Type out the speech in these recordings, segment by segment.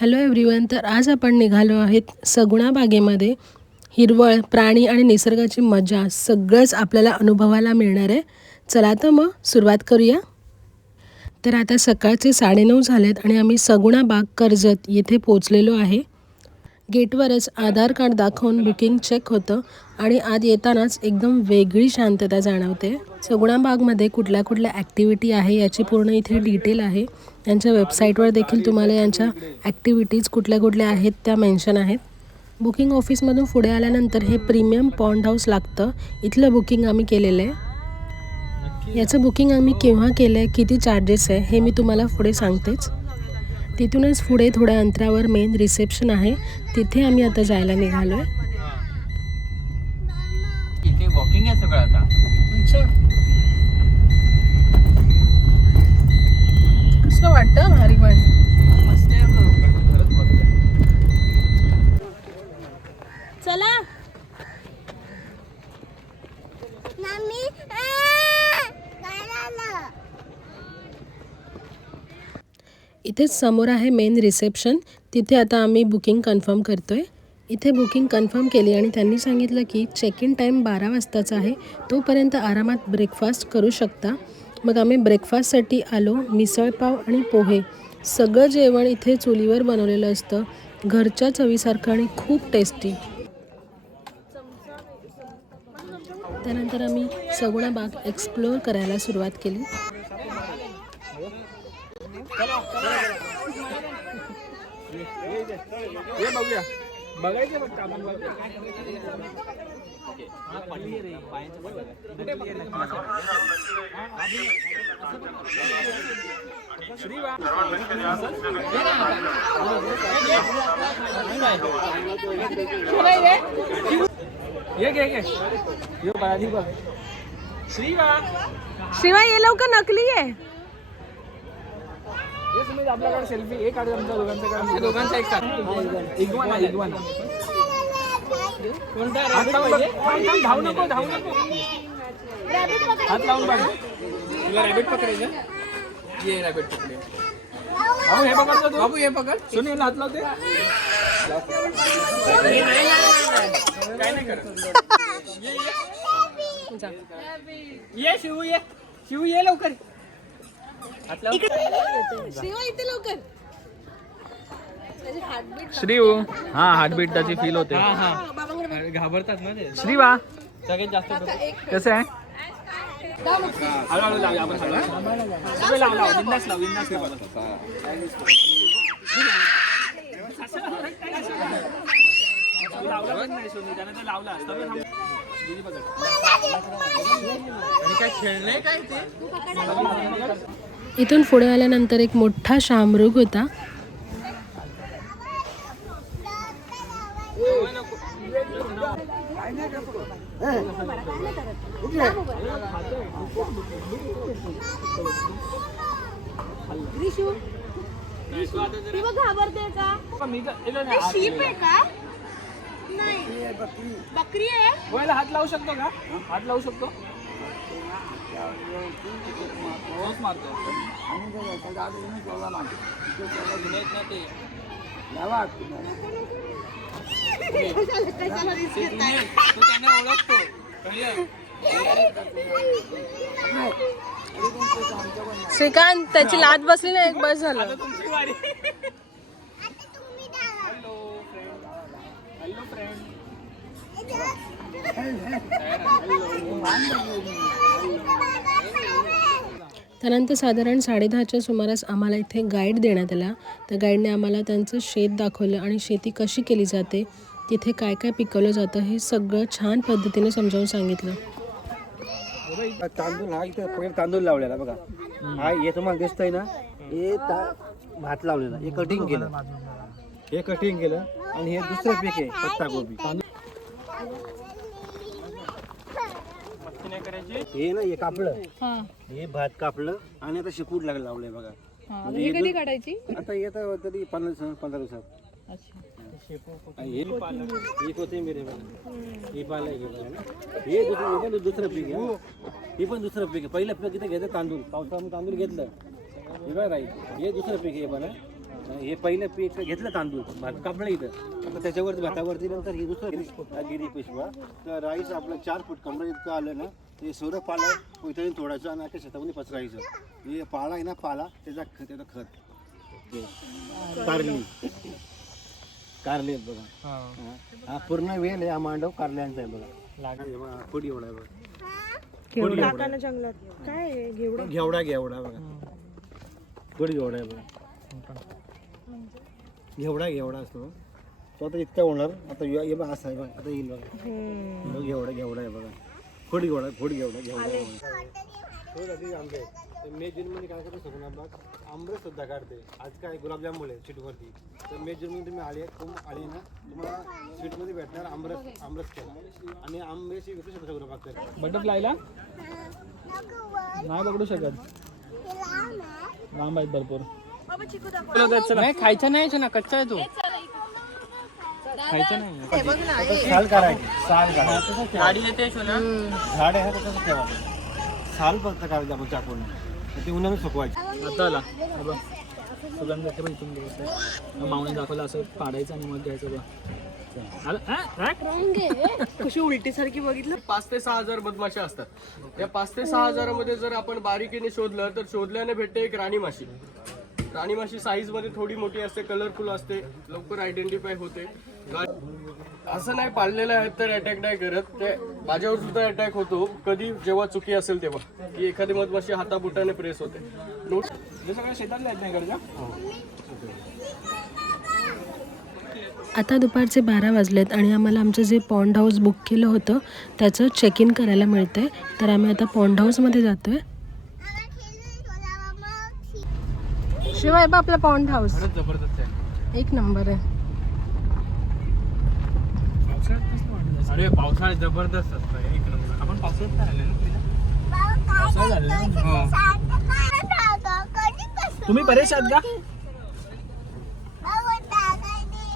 Hello everyone. तर आज आपण निघालो आहेत सगुणा बागेमध्ये. हिरवळ, प्राणी आणि निसर्गाची मजा सगळंच आपल्याला अनुभवायला मिळणार आहे. चला तर मग सुरुवात करूया. तर आता सकाळचे 9:30 झालेत आणि आम्ही सगुणा बाग कर्जत येथे पोचलेलो आहे. गेटवरच आधार कार्ड दाखवून बुकिंग चेक होतं आणि आत येतानाच एकदम वेगळी शांतता जाणवते. सगुणा बागमध्ये कुठल्या कुठल्या ॲक्टिव्हिटी आहे याची पूर्ण इथे डिटेल आहे. त्यांच्या वेबसाईटवर देखील तुम्हाला यांच्या ॲक्टिव्हिटीज कुठल्या कुठल्या आहेत त्या मेन्शन आहेत. बुकिंग ऑफिसमधून पुढे आल्यानंतर हे प्रीमियम पॉन्ड हाऊस लागतं. इथलं बुकिंग आम्ही केलेलं आहे. याचं बुकिंग आम्ही केव्हा केलं आहे, किती चार्जेस आहे हे मी तुम्हाला पुढे सांगतेच. तिथूनच पुढे थोड्या अंतरावर मेन रिसेप्शन आहे, तिथे आम्ही आता जायला निघालो आहे. इथे वॉकिंग आहे सगळं आता. कसं वाटतं भारी पण मस्त आहे खरंच मस्त आहे. चला इथेच समोर आहे मेन रिसेप्शन. तिथे आता आम्ही बुकिंग कन्फर्म करतोय. इथे बुकिंग कन्फर्म केली आणि त्यांनी सांगितलं की चेक इन टाईम 12 वाजताचा आहे, तोपर्यंत आरामात ब्रेकफास्ट करू शकता. मग आम्ही ब्रेकफास्टसाठी आलो. मिसळपाव आणि पोहे सगळं जेवण इथे चुलीवर बनवलेलं असतं. घरच्या चवीसारखं आणि खूप टेस्टी. त्यानंतर आम्ही सगुणा बाग एक्सप्लोअर करायला सुरुवात केली. ये बघूया, बघायचं फक्त आपण शिवाय ये लवकर, नकली आहे. आपल्याकडे सेल्फी एक काढू आमच्या दोघांचा दोघांचा एक काढ. इग्वाना कोणता धावू नको हात लावून बघ. तुला रॅबिट पकडायचं. ये रॅबिट पकडे. बाबू हे पकडतो तू. बाबू हे पकड. सुनील हात लावते. काय नाही करत. ये शिवू ये. शिवू ये लवकर. शिवा इथे लवकर. श्रीव हा हार्टबीट त्याची फील होते. घाबरतात ना ते. श्रीवा सगळ्यात जास्त कसं आहे. हळूहळू लावूया आपण. बिंदास लाव बिंदास लाव. लावला नाही सोनी त्याने तर लावला असता. आणि काय खेळणे काय ते. इथून पुढे आल्यानंतर एक मोठा शामृग होता. घाबरते का? शीप आहे का? नाही बकरी आहे. गोयला हात लावू शकतो का? हात लावू शकतो. मारतो ओळखतो. श्रीकांत त्याची लात बसली ना, एक बस झालं. Hello friend. त्यानंतर साधारण 10:30च्या सुमारास आम्हाला इथे गाईड देण्यात आला. त्या गाईडने आम्हाला त्यांचं शेत दाखवलं आणि शेती कशी केली जाते, तिथे काय काय पिकवलं जातं हे सगळं छान पद्धतीने समजावून सांगितलं. तांदूळ हा इथे पहिले तांदूळ लावलेला बघा. हा हे तुम्हाला दिसतंय ना, हे भात लावलेला. हे कटिंग केलं आणि हे दुसरं पीक आहे पत्ता गोबी. हे ना हे कापलं, हे भात कापलं आणि आता शिकूड लावलंय बघा. ही कधी काढायची? आता येतं तरी 15 दिवसात. ही कोथिंबीर आहे बघा. ही पालक आहे बघा. हे दुसरं पीक आहे. हे पण दुसरं पीक आहे. पहिलं पीक इथे घेतं तांदूळ. पावसामध्ये तांदूळ घेतलं हे बघा राईट. हे दुसरं पीक आहे बघा. हे पहिलं पीक घेतलं तांदूळ कापलं इथं, आता त्याच्यावरती भातावरती नंतर हे दुसरं गिरी पेशवा. तर राईस आपलं 4 फूट कमरा इतकं आलं ना, ते सौरं पाला इथं तोडायचं आणि अख्या शेतामध्ये पसरायचं. हे पाला आहे ना, पाला त्याचं खत. कारले आहेत बघा. हा पूर्ण वेल आहे, हा मांडव कारल्यांचा आहे बघा. फूड एवढा आहे बघा. काकाना जंगलात काय आहे? घेवडा घेवडा बघा. फूड घेवडा आहे बघा. घेवडा असतो तो, आता इतका होणार. आता हे बघा असं आहे बघा, आता येईल बघा. घेवडा आहे बघा. फूड घेवडा. आंबे मे जून मध्ये काय करतो सगळं बाग आंबरस सुद्धा काढते. आज काय गुलाबजामुन आहे स्वीटवरती, तर मे जून मध्ये तुम्ही आले ना, तुम्हाला स्वीटमध्ये भेटणार आंबरस केला आणि आंब्याची विकू शकतो सगळं बाग. बटरफ्लायला नाही पकडू शकत, लांब आहेत भरपूर. नाही खायचं नाही ना, कच्चा आहे तो, खायचं नाही. साल काढायची, गाडी येते ना, झाड आहे तसं ठेवा. साल फक्त काढायचं आपण चाकून, ते उन्हाने सुकवायची. आता आला सुगंध येते बघ इथून बघ. मावणी दाखवलं असं पाडायचं आणि मग घ्यायचं बघ. कशी उलटी सारखी बघितलं. 5 ते 6 हजार मधमाशा असतात. त्या 5 ते 6 हजारामध्ये जर आपण बारीकीने शोधलं तर शोधल्याने भेटते एक राणी माशी. राणी माशी साईज मध्ये थोडी मोठी असते, कलरफुल असते, लवकर आयडेंटिफाय होते. असं नाही पाळलेलं आहे तर अटॅक नाही करत, ते माझ्यावर सुद्धा अटॅक होतो कधी जेव्हा चुकी असेल तेव्हा, की एखादी मधमाशी हाताबुटाने प्रेस होते. हे सगळ्या शेतातले आहेत नाही गरजा. आता दुपारचे 12 वाजलेत आणि आम्हाला आमचं जे पॉन्ड हाऊस बुक केलं होतं त्याचं चेक इन करायला मिळतं आहे. तर आम्ही आता पॉन्ड हाऊसमध्ये जातो आहे. शिवाय बा आपला पॉन्ड हाऊस जबरदस्त आहे. एक नंबर आहे. अरे पावसाळ्यात जबरदस्त असतं, एक नंबर. आपण पावसाळ्यात काय आले ना, तुम्ही परेश आहात का?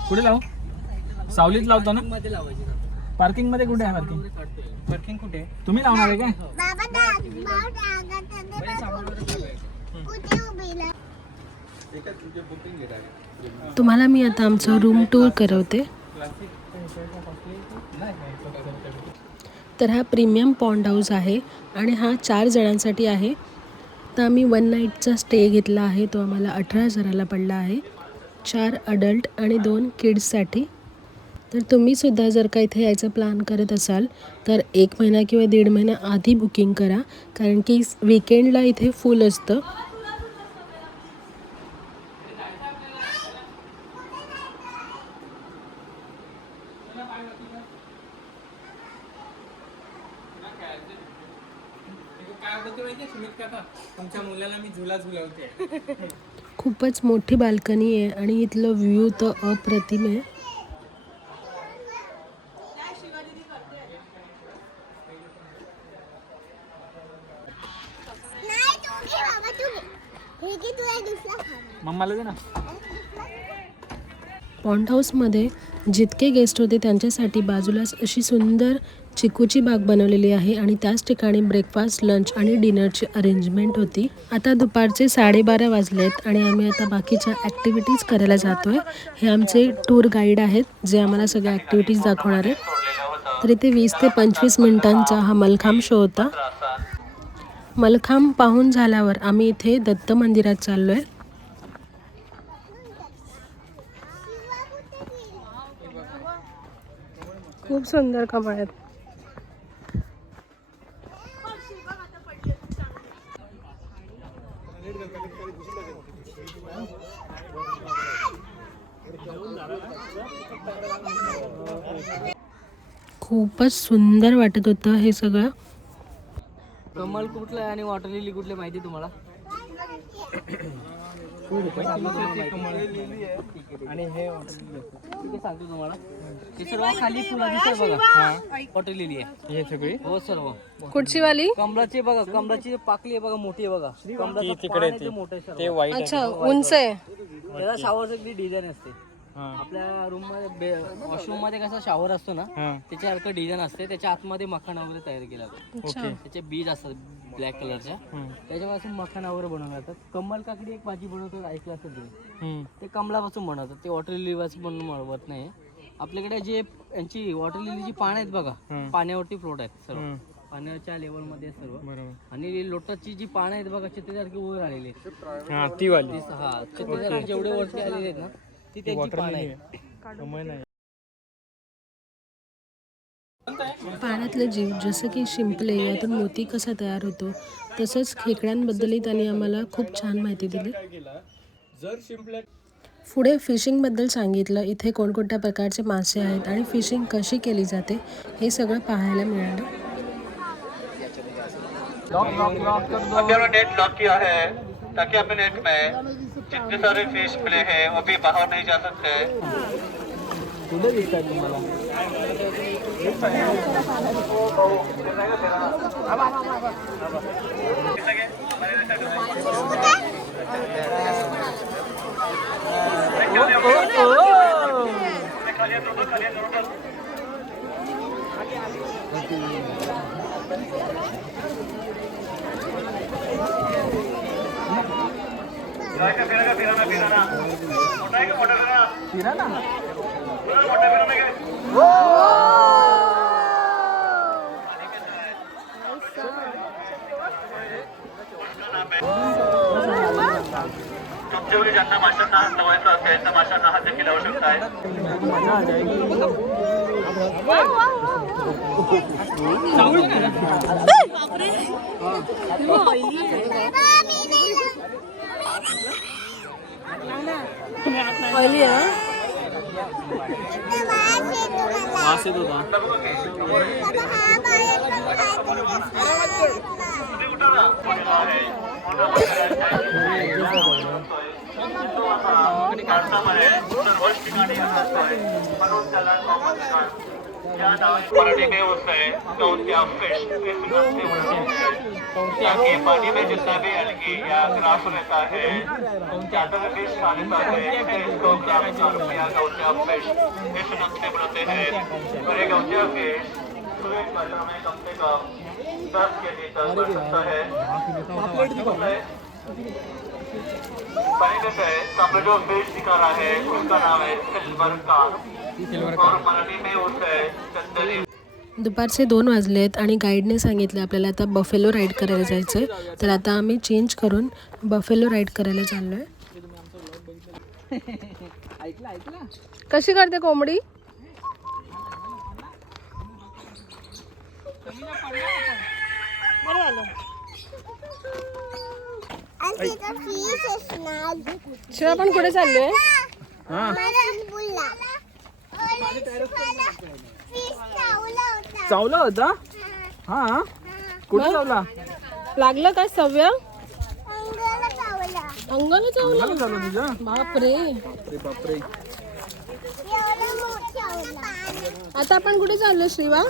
कुठे लावू? सावलीत लावतो ना. पार्किंग मध्ये कुठे आहे? पार्किंग कुठे? तुम्ही लावणार आहे काय? तुम्हाला मी आता आमचं रूम टूर करवते. तर हा प्रीमियम पॉन्ड हाऊस आहे आणि हा 4 जणांसाठी आहे. तर आम्ही 1 नाईटचा स्टे घेतला आहे, तो आम्हाला 18,000ला पडला आहे, 4 अडल्ट आणि 2 किड्ससाठी. तर तुम्हीसुद्धा जर का इथे यायचं प्लॅन करत असाल तर 1 महिना किंवा 1.5 महिना आधी बुकिंग करा, कारण की वीकेंडला इथे फुल असतं. तुमच्या मुलाला मी झुला झुलवते. खूपच मोठी बाल्कनी आहे आणि इथलं व्ह्यू तर अप्रतिम आहे. मम्माला दे ना. पॉन्ड हाऊसमध्ये जितके गेस्ट होते त्यांच्यासाठी बाजूलाच अशी सुंदर चिकूची बाग बनवलेली आहे आणि त्याच ठिकाणी ब्रेकफास्ट, लंच आणि डिनरची अरेंजमेंट होती. आता दुपारचे 12:30 वाजलेत आणि आम्ही आता बाकीच्या ॲक्टिव्हिटीज करायला जातो आहे. हे आमचे टूर गाईड आहेत जे आम्हाला सगळ्या ॲक्टिव्हिटीज दाखवणार आहेत. तर इथे 20 ते 25 मिनिटांचा हा मलखांब शो होता. मलखांब पाहून झाल्यावर आम्ही इथे दत्त मंदिरात चाललो आहे. खूप सुंदर कमळ आहेत. खूपच सुंदर वाटत होतं हे सगळं. कमल कुठलं आहे आणि वॉटर लिली कुठले माहिती तुम्हाला? आणि हे सांगतो तुम्हाला, हे सर्व खाली फुलं दिसतात बघा, वॉटर लिली आहे हे सगळी. हो सर्व. कुठची वाली? कमळाची बघा, कमळाची पाकली आहे बघा, मोठी आहे बघा. कमळाचं तिकडे पान आहे ते मोठं आहे सर्व. ते वाईट. अच्छा, उंच आहे. त्याला सावरची डिझाईन असते. आपल्या रूम मध्ये वॉशरूम मध्ये कसा शावर असतो ना त्याच्यासारखं डिझाईन असते. त्याच्या आतमध्ये मखाना वगैरे तयार केला जातो. त्याचे बीज असतात ब्लॅक कलरच्या, त्याच्यापासून मखाना वगैरे बनवला जातात. कमल काकडी एक भाजी बनवतात, ऐकलं असेल तुम्ही, ते कमलापासून बनवतात. ते वॉटर लिलीपासून बनवत नाही. आपल्याकडे जे यांची वॉटर लिलीची पानं आहेत बघा, पाण्यावरती फ्लोट आहेत सर्व, पाण्याच्या लेवल मध्ये सर्व. आणि लोटसची जी पानं आहेत बघा, चित्तेसारखी वर आलेली आहेत. ती वाली चित्तेसारखी जेवढे वरती आलेले आहेत ना, ती त्यांची पानं आहेत. पाण्यातले जीव जसं की शिंपले, यातून मोती कसा तयार होतो, तसंच खेकड्यांबद्दलही त्यांनी आम्हाला खूप छान माहिती दिली. जर शिंपल्या पुढे फिशिंगबद्दल सांगितलं. इथे कोणकोणत्या प्रकारचे मासे आहेत आणि फिशिंग कशी केली जाते हे सगळं पाहायला मिळालं. हमने नेट लॉक किया है ताकि अपने नेट में जितने सारे फिश मिले हैं वो भी बाहर नहीं जा सकते. कुठे दिसत आहे तुम्हाला? तुमच्याकडे ज्यांना माशांना हात लावायचा असेल तर माशांना हात देखील लावू शकताय. वास येत होता. सर्वच ठिकाणी असतोय म्हणून त्याला कॉमन या नावाने मराठी में उससे कौंत्या फिश इस नाम से मनाते हैं कि पानी में जितना भी एल्गी या ग्रास रहता है ज्यादातर फिश खा लेता है इसको ग्रास या कौंत्या फिश इस नाम से बनाते हैं. और ये कौंत्या फिश सुबह बाजार में कम से कम 10 केजी तक बढ़ सकता है. पानी में से सामने जो फिश दिखा रहा है उसका नाम है सिल्वर कार्प और मराठी में उसे चंदली. दुपारचे 2 वाजलेत आणि गाईडने सांगितलं आपल्याला आता बफेलो राईड करायला जायचं आहे. तर आता आम्ही चेंज करून बफेलो राईड करायला चाललो आहे. कशी करते कोंबडी? शिवा पण कुठे चाललोय? चावला होता? हा, कुठे चावला? लागलं काय सव्या? अंगाला चावला? चावला तुझ्या? बापरे. बापरे. आता आपण कुठे चाललो श्रीवा?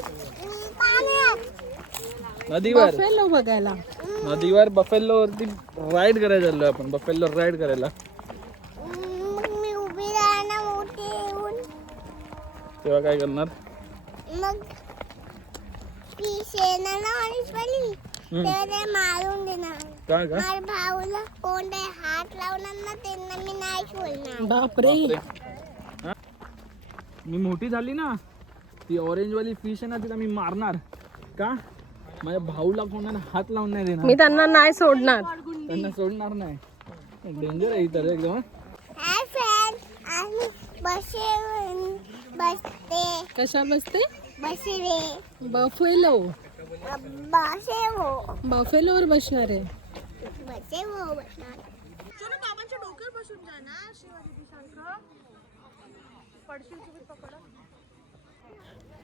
नदीवर. बफेलो बघायला. नदीवर बफेलो वरती राईड करायला चाललोय आपण. बफेलो राईड करायला. मी उभी राहणार मोठी येऊन तेव्हा काय करणार? मग पिशेना ना आणि पली तेव्हा ते मारून देणार. काय का? माझ्या भाऊला कोणते हात लावणार ना त्यांना मी नाही सोडणार. बापरे. मी मोठी झाली ना, ती ऑरेंज वाली फिश आहे ना, तिला मी मारणार. का? माझ्या भाऊला कोणाला हात लावून नाही देणार. मी त्यांना नाही सोडणार. त्यांना सोडणार नाही. डेंजर आहे इथं एकदम. हाय फ्रेंड, आम्ही बसते. कशा बसते? बसले बफेलो. बसेवो बसणार आहे. बसणार. चलो बाबांच्या डोक्यावर बसून जा ना शिवाजी शंकर पडशील तुम्ही पकडा.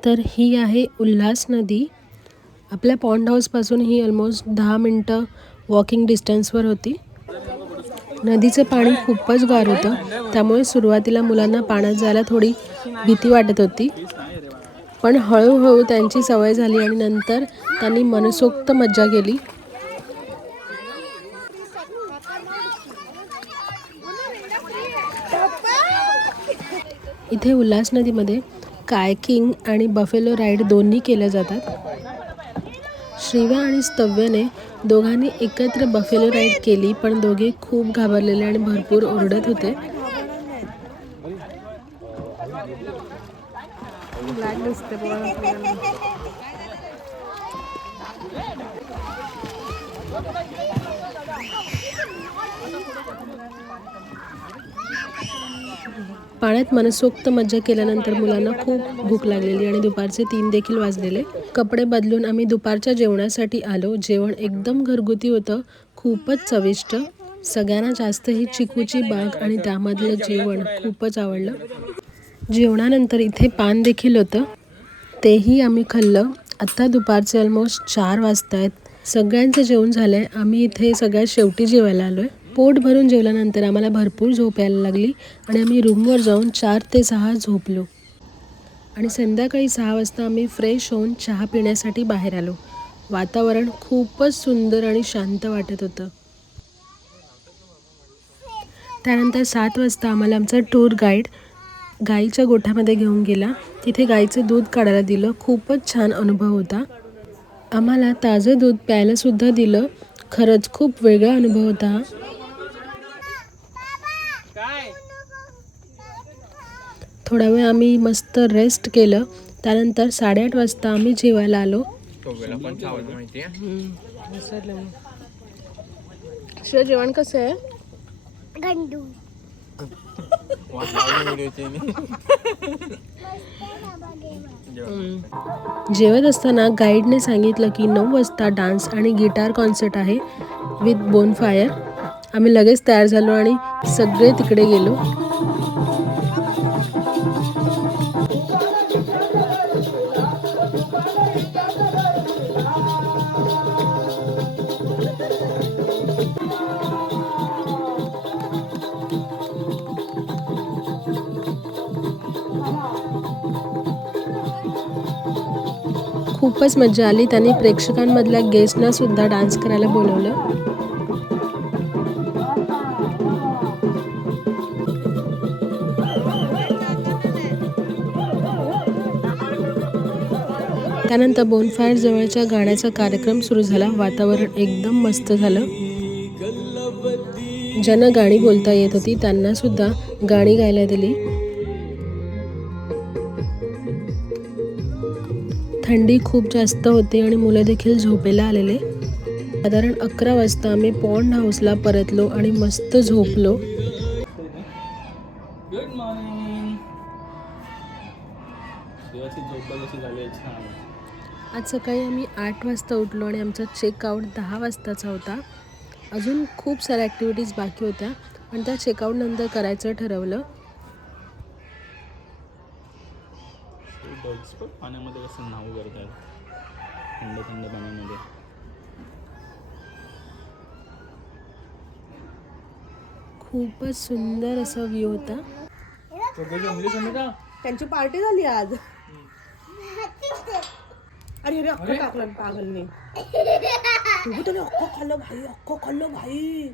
तर ही आहे उल्हास नदी. आपल्या पॉन्ड हाऊसपासून ही ऑलमोस्ट 10 मिनटं वॉकिंग डिस्टन्सवर होती. नदीचं पाणी खूपच गार होतं, त्यामुळे सुरुवातीला मुलांना पाण्यात जायला थोडी भीती वाटत होती. पण हळूहळू त्यांची सवय झाली आणि नंतर त्यांनी मनसोक्त मज्जा केली. इथे उल्हास नदीमध्ये कायकिंग आणि बफेलो राईड दोन्ही केल्या जातात. श्रीवा आणि स्तव्याने दोघांनी एकत्र बफेलो राईड केली, पण दोघे खूप घाबरलेले आणि भरपूर ओरडत होते. पाण्यात मनसोक्त मज्जा केल्यानंतर मुलांना खूप भूक लागलेली आणि दुपारचे 3 देखील वाजलेले. कपडे बदलून आम्ही दुपारच्या जेवणासाठी आलो. जेवण एकदम घरगुती होतं, खूपच चविष्ट. सगळ्यांना जास्त ही चिकूची बाग आणि त्यामधलं जेवण खूपच आवडलं. जेवणानंतर इथे पान देखील होतं, तेही आम्ही खाल्लं. आत्ता दुपारचे ऑलमोस्ट 4 वाजता आहेत. सगळ्यांचं जेवण झालं आहे. आम्ही इथे सगळ्यात शेवटी जेवायला आलो आहे. पोट भरून जेवल्यानंतर आम्हाला भरपूर झोप यायला लागली आणि आम्ही रूमवर जाऊन 4 ते 6 झोपलो आणि संध्याकाळी 6 वाजता आम्ही फ्रेश होऊन चहा पिण्यासाठी बाहेर आलो. वातावरण खूपच सुंदर आणि शांत वाटत होतं. त्यानंतर 7 वाजता आम्हाला आमचा टूर गाईड गाईच्या गोठ्यामध्ये घेऊन गेला. तिथे गाईचं दूध काढायला दिलं. खूपच छान अनुभव होता. आम्हाला ताजं दूध प्यायलासुद्धा दिलं. खरंच खूप वेगळा अनुभव होता हा. थोडा वेळ आम्ही मस्त रेस्ट केलं. त्यानंतर 8:30 वाजता आम्ही जेवायला आलो. शिव जेवण कसं आहे? जेवत असताना गाईडने सांगितलं की 9 वाजता डान्स आणि गिटार कॉन्सर्ट आहे विथ बोनफायर. आम्ही लगेच तयार झालो आणि सगळे तिकडे गेलो. खूपच मजा आली. त्यांनी प्रेक्षकांमधल्या गेस्टना सुद्धा डान्स करायला बोलवलं. त्यानंतर बोनफायर जवळच्या गाण्याचा कार्यक्रम सुरू झाला. वातावरण एकदम मस्त झालं. ज्यांना गाणी बोलता येत होती त्यांना सुद्धा गाणी गायला दिली. थंडी खूप जास्त होती आणि मुलं देखील झोपेला आलेले. साधारण 11 वाजता आम्ही पॉन्ड हाऊसला परतलो आणि मस्त झोपलो. Good morning. देवाची झोप कशी झाली छान. आज सकाळी आम्ही 8 वाजता उठलो आणि आमचा चेकआउट 10 वाजताचा होता. अजून खूप साऱ्या ॲक्टिव्हिटीज बाकी होत्या पण त्या चेकआउट नंतर करायचं ठरवलं. पाण्यामध्ये कसं नाव करतात, थंड थंड पाण्यामध्ये. खूपच सुंदर असा व्ह्यू होता. त्यांची पार्टी झाली आज. अरे अख्खं टाकलं पागलने. त्याने अख्खं खाल्लं भाई, अख्खं खाल्लं भाई.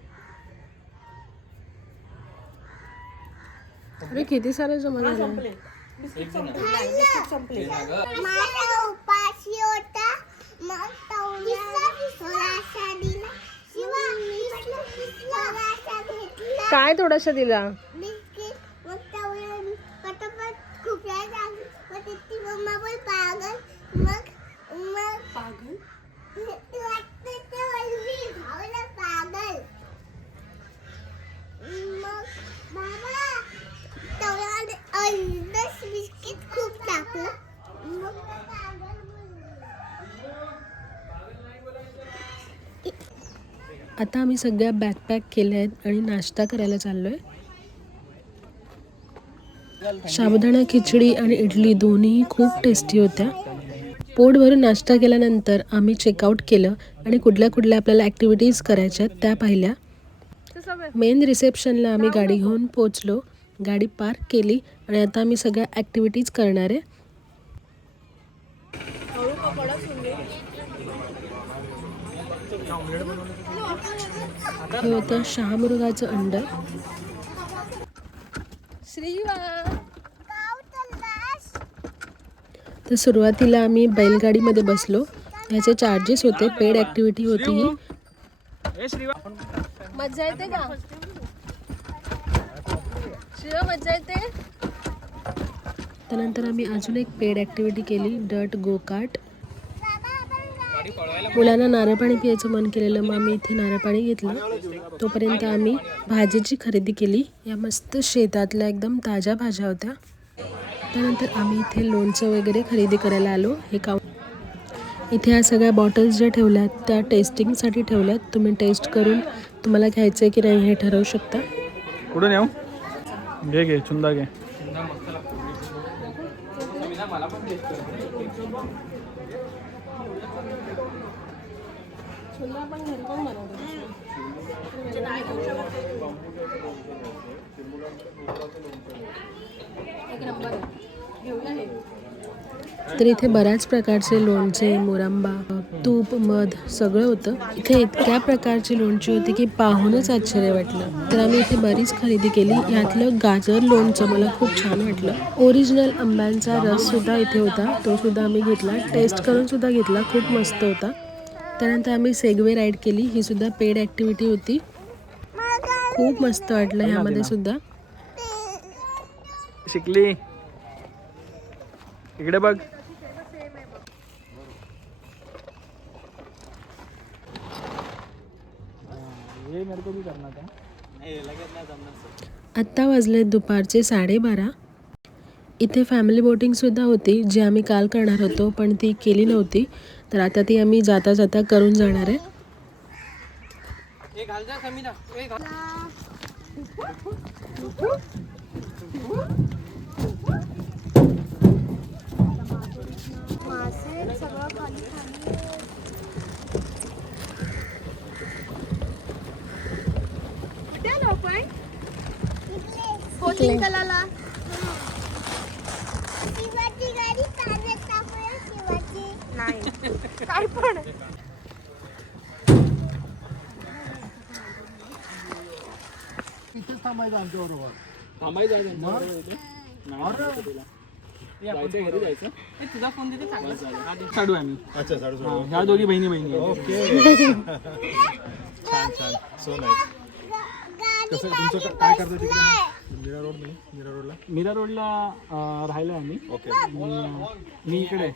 अरे किती सारे जमा झाले. संपले. माझा उपाशी होता मग थोडासा दिला शिवा थोडासा घेतला काय थोडासा दिला. बिस्किट मग तेवढं पटापट खूप वेळा झाली. मग तिची मम्मा पण पागल. मग पागल वाटतं ते भावला पागल. मग बाबा तेवढ्या बिस्किट खूप टाकलं. मग आता आम्ही सगळ्या बॅकपॅक केल्या आहेत आणि नाश्ता करायला चाललो आहे. साबुदाणा खिचडी आणि इडली दोन्ही खूप टेस्टी होत्या. पोट भरून नाश्ता केल्यानंतर आम्ही चेकआउट केलं आणि कुठल्या कुठल्या आपल्याला ॲक्टिव्हिटीज करायच्या त्या पाहिल्या. मेन रिसेप्शनला आम्ही गाडी घेऊन पोचलो. गाडी पार्क केली आणि आता आम्ही सगळ्या ॲक्टिव्हिटीज करणार आहे. हे होतं शहामुर्गाचं अंड. श्रीवा तर सुरुवातीला आम्ही बैलगाडीमध्ये बसलो. ह्याचे चार्जेस होते, पेड ॲक्टिव्हिटी होती ही. मजा येते का शिवा, मजा येते. त्यानंतर आम्ही अजून एक पेड ॲक्टिव्हिटी केली, डट गो कार्ट. मुलांना नारळ पाणी पियाचं मन केलेलं, मग आम्ही इथे नारळ पाणी घेतलं. तोपर्यंत आम्ही भाजीची खरेदी केली. या मस्त शेतातल्या एकदम ताज्या भाज्या होत्या. त्यानंतर आम्ही इथे लोणचं वगैरे खरेदी करायला आलो. हे इथे ह्या सगळ्या बॉटल्स ज्या ठेवल्यात त्या टेस्टिंगसाठी ठेवल्यात. तुम्ही टेस्ट करून तुम्हाला घ्यायचं आहे की नाही हे ठरवू शकता. कुठून येऊ? घे घे चुंदा घे. तर इथे बऱ्याच प्रकारचे लोणचे, मुरंबा, तूप, मध सगळं होतं. इथे इतक्या प्रकारची लोणची होती की पाहूनच आश्चर्य वाटलं. तर आम्ही इथे बरीच खरेदी केली. यातलं गाजर लोणचं मला खूप छान वाटलं. ओरिजिनल आंब्यांचा रससुद्धा इथे होता, तो सुद्धा आम्ही घेतला. टेस्ट करून सुद्धा घेतला, खूप मस्त होता. त्यानंतर आम्ही सेगवे राईड केली. ही सुद्धा पेड ॲक्टिव्हिटी होती. खूप मस्त वाटलं ह्यामध्ये सुद्धा. शिकली इकडे बघ. आत्ता वाजले दुपारचे 12:30. इथे फॅमिली बोटिंगसुद्धा होती, जी आम्ही काल करणार होतो पण ती केली नव्हती. तर आता ती आम्ही जाता जाता करून जाणार आहे. कुठे आलो आपण? बोटिंग करायला. शिवाची गाडी पाण्यात टाकूया. शिवाची नाही काय पण इथेच थांबायचं आमच्या बरोबर. तुझा फोन तिथे चांगला साडू आहे मी. अच्छा साडू ह्या दोघी बहिणी आहेत. ओके. छान छान, सो नाईस. कसं तुमचं काय करतं तिकडे? मीरा रोड नाही, मीरा रोडला. मीरा रोडला राहिलो आम्ही. ओके मी इकडे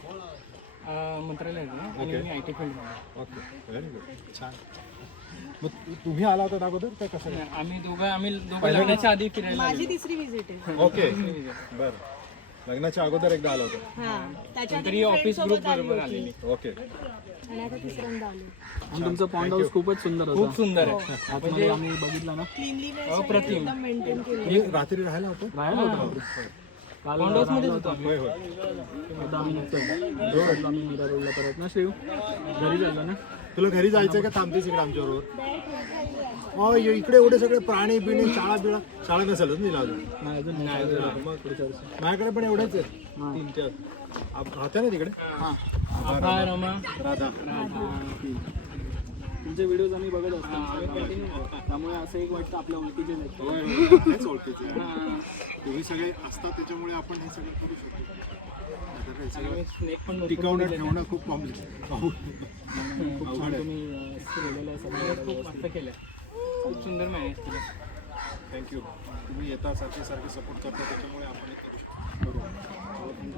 मंत्रालयात आणि मी IT field. Okay, very good, छान. मग तुम्ही आला होता अगोदर तर कसं काय? आम्ही दोघं लग्नाच्या आधी फिरायला आलेलो. तिसरी विजिट आहे. ओके, बरं. लग्नाच्या अगोदर एकदा आला होता. नंतर ऑफिस ग्रुप बरोबर आलेली. ओके. आणि आता तिसऱ्यांदा आलो. आणि तुमचं पॉइंट हाऊस खूपच सुंदर होतं. खूप सुंदर आहे. आतमध्ये आम्ही बघितलं ना, क्लीनलीनेस अप्रतिम. एकदम मेंटेन केलं. मी रात्री राहायला होतो. राहिलो होतो. काल पॉइंट हाऊस मध्ये होतो. होय होय. आता आम्ही निघतोय. आम्ही मीरा रोडला परत ना शिव घरी चाललो ना. तुला घरी जायचंय का थांबतेस इकडे आमच्याबरोबर? इकडे एवढे सगळे प्राणी बिणी, शाळा नसेलच नाही अजून. नाही अजून माझ्याकडे पण एवढेच आहेत, 3-4. राहते ना तिकडे? राधा. तुमचे व्हिडिओज आम्ही बघत असतो, त्यामुळे असं एक वाटतं आपल्या ओळखीचे हेच ओळखीचे. तुम्ही सगळे असतात त्याच्यामुळे आपण हे सगळं करू शकतो. टिकवणं ठेवणं खूप कॉम्प्लिकेटेड. खूप मस्त केलं. खूप सुंदर मॅनेज केलं. थँक्यू. तुम्ही येता सारखे सपोर्ट करता त्याच्यामुळे आपण हे करू शकतो.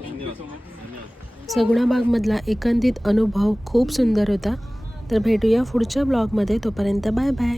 धन्यवाद. सगुणाबागमधला एकंदरीत अनुभव खूप सुंदर होता. तर भेटूया पुढच्या ब्लॉगमध्ये. तोपर्यंत बाय बाय.